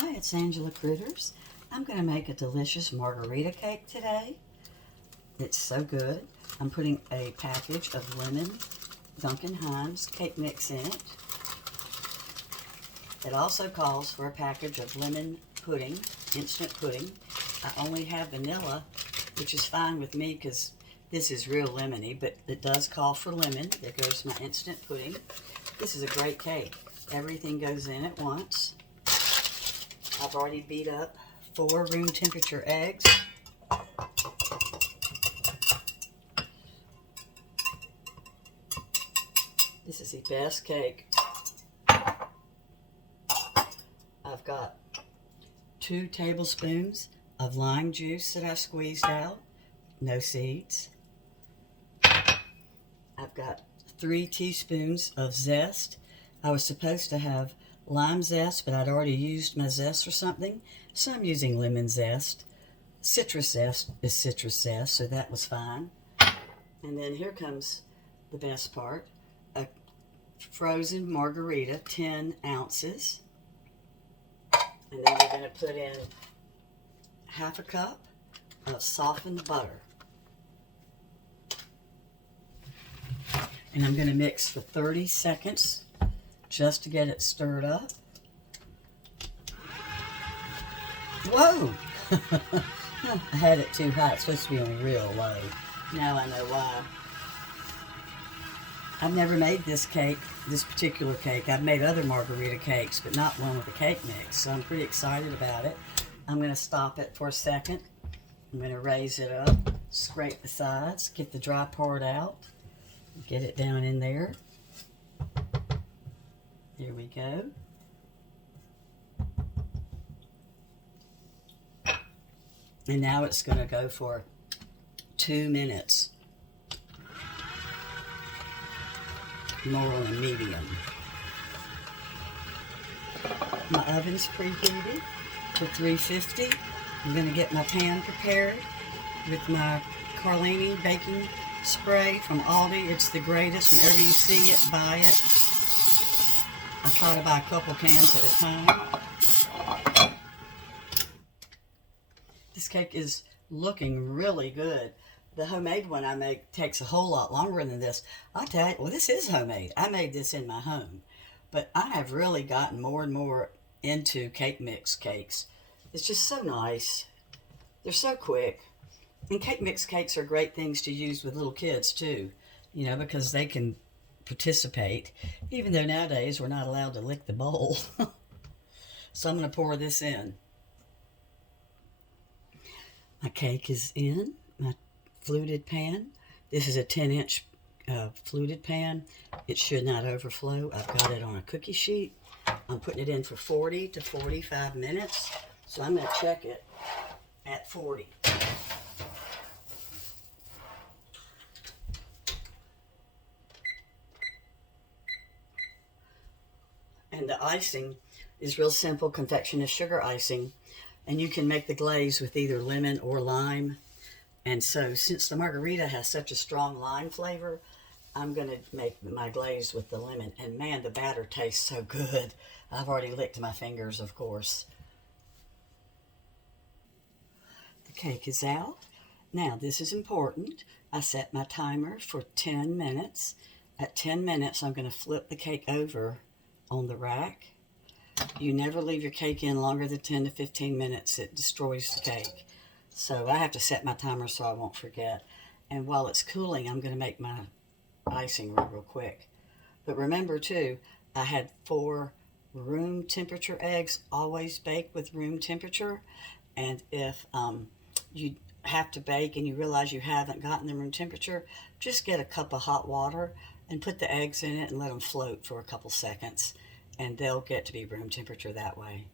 Hi, it's Angela Critters. I'm going to make a delicious margarita cake today. It's so good. I'm putting a package of lemon Duncan Hines cake mix in it. It also calls for a package of lemon pudding, instant pudding. I only have vanilla, which is fine with me because this is real lemony, but it does call for lemon. There goes my instant pudding. This is a great cake. Everything goes in at once. I've already beat up 4 room temperature eggs. This is the best cake. I've got 2 tablespoons of lime juice that I squeezed out, no seeds. I've got 3 teaspoons of zest. I was supposed to have lime zest, but I'd already used my zest for something, so I'm using lemon zest. Citrus zest is citrus zest, so that was fine. And then here comes the best part, a frozen margarita, 10 ounces. And then we're going to put in half a cup of softened butter. And I'm going to mix for 30 seconds just to get it stirred up. Whoa! I had it too high. It's supposed to be on real low. Now I know why. I've never made this cake, this particular cake. I've made other margarita cakes, but not one with a cake mix. So I'm pretty excited about it. I'm going to stop it for a second. I'm going to raise it up, scrape the sides, get the dry part out, get it down in there. There we go. And now it's going to go for 2 minutes. More on a medium. My oven's preheated to 350. I'm going to get my pan prepared with my Carlini baking spray from Aldi. It's the greatest. Whenever you see it, buy it. I try to buy a couple cans at a time. This cake is looking really good. The homemade one I make takes a whole lot longer than this. I tell you, well, this is homemade. I made this in my home. But I have really gotten more and more into cake mix cakes. It's just so nice. They're so quick. And cake mix cakes are great things to use with little kids too, you know, because they can participate, even though nowadays we're not allowed to lick the bowl. So I'm going to pour this in. My cake is in my fluted pan. This is a 10-inch fluted pan. It should not overflow. I've got it on a cookie sheet. I'm putting it in for 40 to 45 minutes. So I'm going to check it at 40. And the icing is real simple, confectioners sugar icing. And you can make the glaze with either lemon or lime. And so since the margarita has such a strong lime flavor, I'm going to make my glaze with the lemon. And man, the batter tastes so good. I've already licked my fingers, of course. The cake is out. Now, this is important. I set my timer for 10 minutes. At 10 minutes, I'm going to flip the cake over on the rack. You never leave your cake in longer than 10 to 15 minutes. It destroys the cake. So I have to set my timer so I won't forget. And while it's cooling, I'm going to make my icing real quick. But remember too, I had 4 room temperature eggs. Always bake with room temperature. And if you have to bake and you realize you haven't gotten the room temperature, just get a cup of hot water and put the eggs in it and let them float for a couple seconds. And they'll get to be room temperature that way.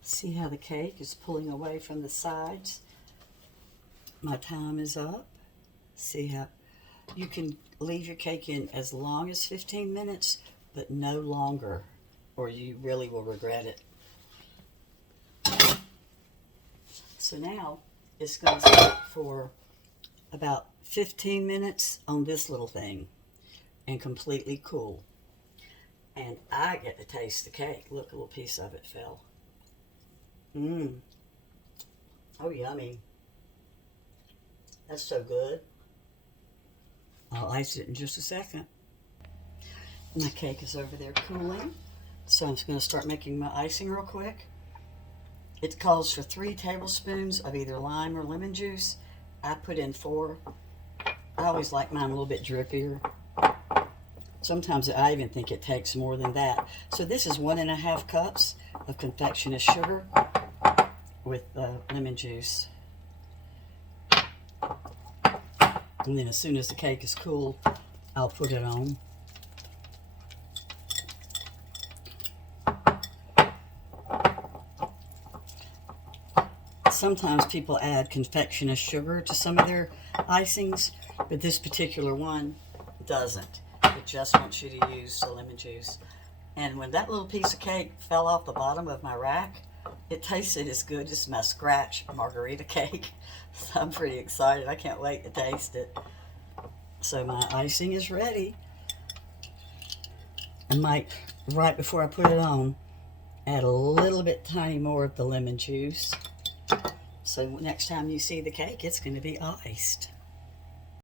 See how the cake is pulling away from the sides? My time is up. See how you can leave your cake in as long as 15 minutes, but no longer, or you really will regret it. So now it's going to sit for about 15 minutes on this little thing and completely cool. And I get to taste the cake. Look, a little piece of it fell. Mmm. Oh, yummy. That's so good. I'll ice it in just a second. My cake is over there cooling. So I'm just going to start making my icing real quick. It calls for 3 tablespoons of either lime or lemon juice. I put in 4. I always like mine a little bit drippier. Sometimes I even think it takes more than that. So this is 1½ cups of confectioner's sugar with lemon juice. And then as soon as the cake is cool, I'll put it on. Sometimes people add confectioner's sugar to some of their icings, but this particular one doesn't. It just wants you to use the lemon juice. And when that little piece of cake fell off the bottom of my rack, it tasted as good as my scratch Margarita cake. So I'm pretty excited. I can't wait to taste it. So my icing is ready. I might, right before I put it on, add a little bit tiny more of the lemon juice. So next time you see the cake, it's going to be iced.